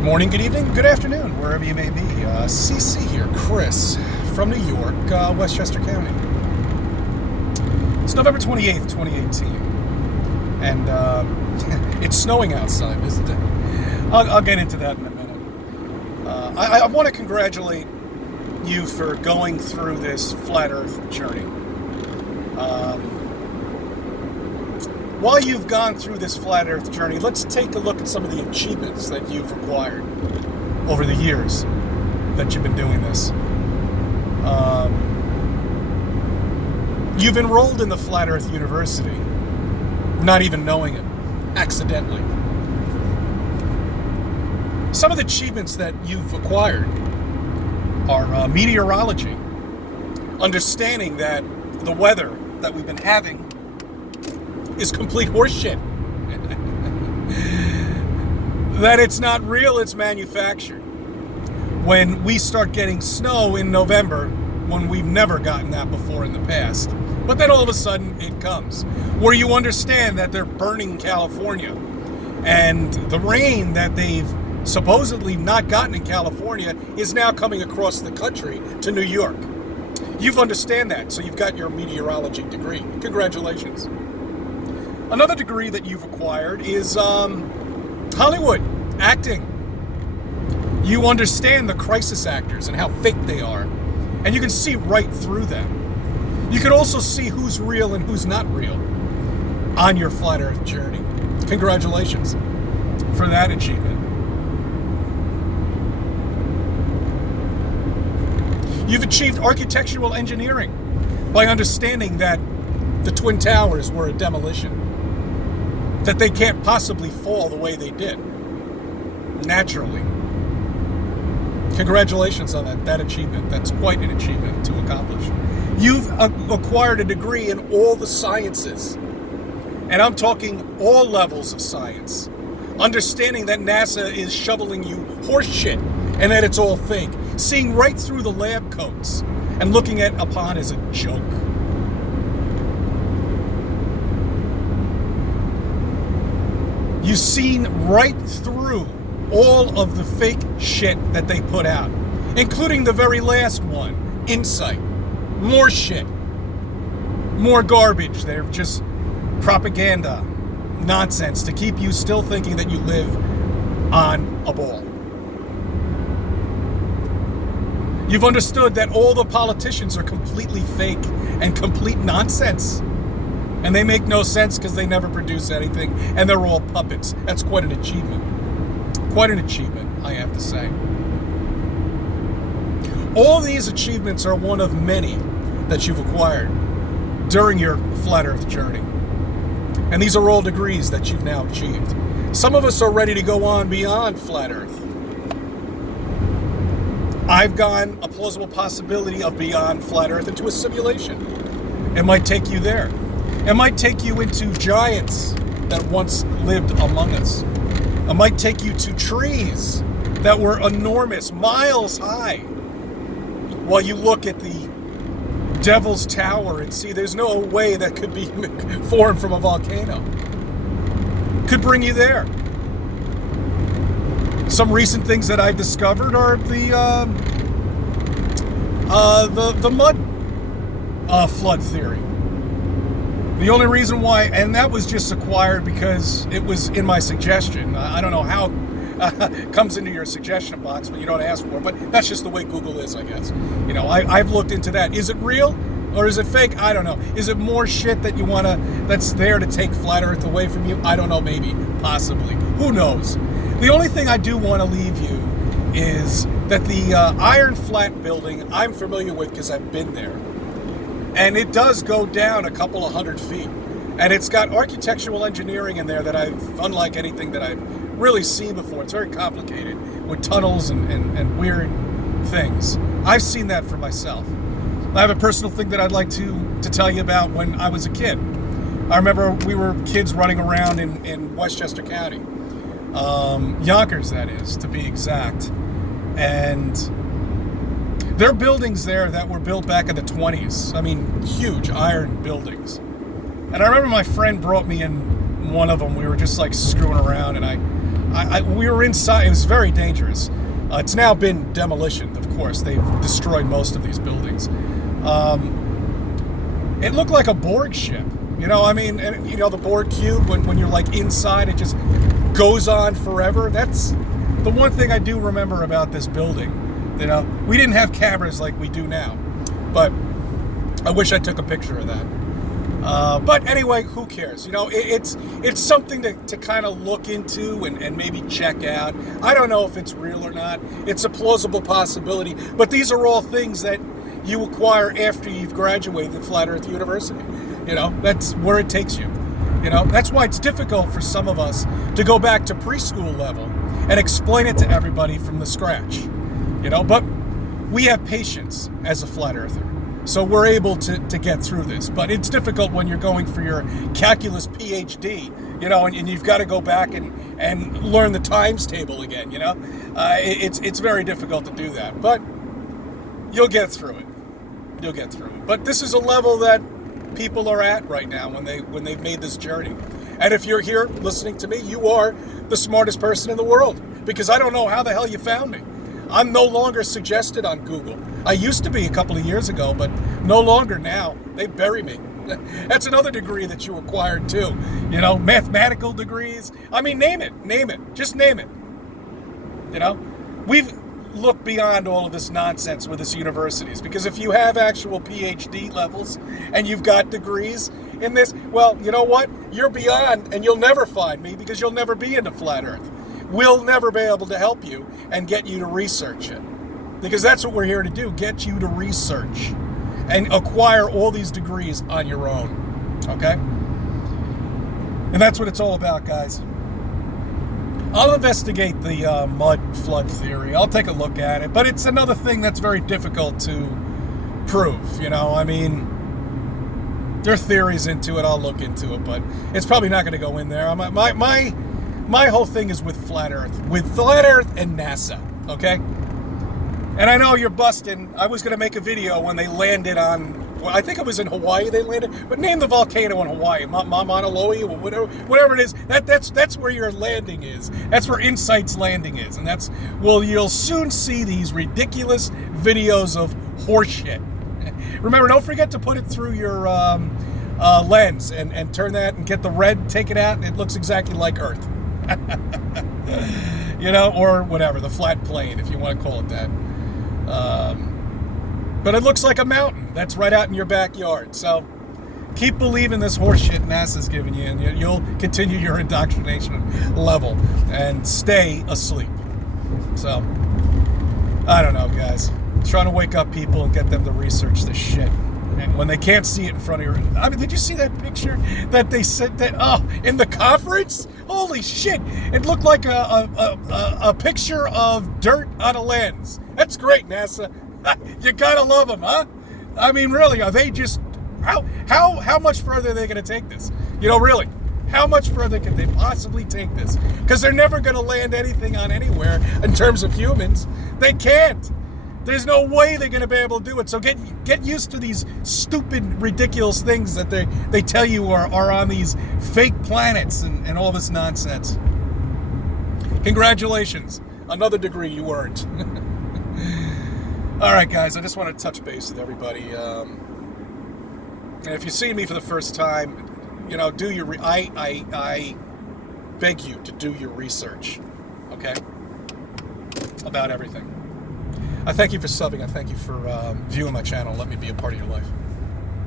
Good morning, good evening, good afternoon, wherever you may be. CC here, Chris, from New York, Westchester County. It's November 28th, 2018, and it's snowing outside, isn't it? I'll get into that in a minute. I want to congratulate you for going through this flat Earth journey. While you've gone through this flat Earth journey, let's take a look at some of the achievements that you've acquired over the years that you've been doing this. You've enrolled in the Flat Earth University, not even knowing it, accidentally. Some of the achievements that you've acquired are meteorology, understanding that the weather that we've been having is complete horseshit. That it's not real, it's manufactured. When we start getting snow in November, when we've never gotten that before in the past, but then all of a sudden it comes, where you understand that they're burning California, and the rain that they've supposedly not gotten in California is now coming across the country to New York. You've understand that, so you've got your meteorology degree. Congratulations. Another degree that you've acquired is Hollywood, acting. You understand the crisis actors and how fake they are, and you can see right through them. You can also see who's real and who's not real on your flat Earth journey. Congratulations for that achievement. You've achieved architectural engineering by understanding that the Twin Towers were a demolition, that they can't possibly fall the way they did, naturally. Congratulations on that achievement. That's quite an achievement to accomplish. You've acquired a degree in all the sciences, and I'm talking all levels of science. Understanding that NASA is shoveling you horse shit and that it's all fake. Seeing right through the lab coats and looking upon as a joke. You've seen right through all of the fake shit that they put out, including the very last one, Insight. More shit. More garbage. They're just propaganda, nonsense to keep you still thinking that you live on a ball. You've understood that all the politicians are completely fake and complete nonsense. And they make no sense because they never produce anything, and they're all puppets. That's quite an achievement. Quite an achievement, I have to say. All these achievements are one of many that you've acquired during your flat Earth journey. And these are all degrees that you've now achieved. Some of us are ready to go on beyond flat Earth. I've gone a plausible possibility of beyond flat Earth into a simulation. It might take you there. It might take you into giants that once lived among us. It might take you to trees that were enormous, miles high, while you look at the Devil's Tower and see there's no way that could be formed from a volcano. Could bring you there. Some recent things that I've discovered are the mud flood theory. The only reason why, and that was just acquired because it was in my suggestion. I don't know how it comes into your suggestion box when you don't ask for it, but that's just the way Google is, I guess. You know, I've looked into that. Is it real or is it fake? I don't know. Is it more shit that that's there to take flat Earth away from you? I don't know, maybe, possibly. Who knows? The only thing I do want to leave you is that the Iron Flat building I'm familiar with because I've been there. And it does go down a couple of 100 feet. And it's got architectural engineering in there that unlike anything that I've really seen before. It's very complicated with tunnels and weird things. I've seen that for myself. I have a personal thing that I'd like to tell you about when I was a kid. I remember we were kids running around in Westchester County. Yonkers, that is, to be exact. And there are buildings there that were built back in the 20s. I mean, huge iron buildings. And I remember my friend brought me in one of them. We were just like screwing around, and we were inside. It was very dangerous. It's now been demolitioned, of course. They've destroyed most of these buildings. It looked like a Borg ship. You know, I mean, and, you know, the Borg cube, when you're like inside, it just goes on forever. That's the one thing I do remember about this building. You know, we didn't have cameras like we do now, but I wish I took a picture of that. But anyway, who cares? You know, it's something to kind of look into and maybe check out. I don't know if it's real or not. It's a plausible possibility. But these are all things that you acquire after you've graduated from Flat Earth University. You know, that's where it takes you. You know, that's why it's difficult for some of us to go back to preschool level and explain it to everybody from the scratch. You know, but we have patience as a flat earther. So we're able to get through this. But it's difficult when you're going for your calculus PhD, you know, and you've got to go back and learn the times table again, you know. It's very difficult to do that. But you'll get through it. You'll get through it. But this is a level that people are at right now when they've made this journey. And if you're here listening to me, you are the smartest person in the world, because I don't know how the hell you found me. I'm no longer suggested on Google. I used to be a couple of years ago, but no longer now. They bury me. That's another degree that you acquired too. You know, mathematical degrees. I mean, name it. Just name it. You know, we've looked beyond all of this nonsense with this universities, because if you have actual PhD levels and you've got degrees in this, well, you know what? You're beyond, and you'll never find me, because you'll never be into flat Earth. We'll never be able to help you and get you to research it, because that's what we're here to do, get you to research and acquire all these degrees on your own, okay? And that's what it's all about, guys. I'll investigate the mud flood theory. I'll take a look at it, but it's another thing that's very difficult to prove, you know? I mean, there are theories into it. I'll look into it, but it's probably not going to go in there. My whole thing is with Flat Earth and NASA, okay? And I know you're busting. I was going to make a video when they landed on, well, I think it was in Hawaii they landed, but name the volcano in Hawaii, Mauna Loa, or whatever it is. That's where your landing is. That's where Insight's landing is. And that's, well, you'll soon see these ridiculous videos of horseshit. Remember, don't forget to put it through your lens and turn that and get the red, take it out, and it looks exactly like Earth. You know, or whatever, the flat plane, if you want to call it that. But it looks like a mountain that's right out in your backyard. So keep believing this horseshit NASA's giving you, and you'll continue your indoctrination level and stay asleep. So I don't know, guys. Trying to wake up people and get them to research this shit. And when they can't see it in front of you, I mean, did you see that picture that they said that? Oh, in the conference? Holy shit! It looked like a picture of dirt on a lens. That's great, NASA. You gotta love them, huh? I mean, really, are they just how much further are they going to take this? You know, really, how much further can they possibly take this? Because they're never going to land anything on anywhere in terms of humans. They can't. There's no way they're going to be able to do it. So get used to these stupid, ridiculous things that they tell you are on these fake planets and all this nonsense. Congratulations. Another degree you earned. All right, guys, I just want to touch base with everybody. And if you see me for the first time, you know, do your... I beg you to do your research, okay? About everything. I thank you for subbing. I thank you for viewing my channel. Let me be a part of your life.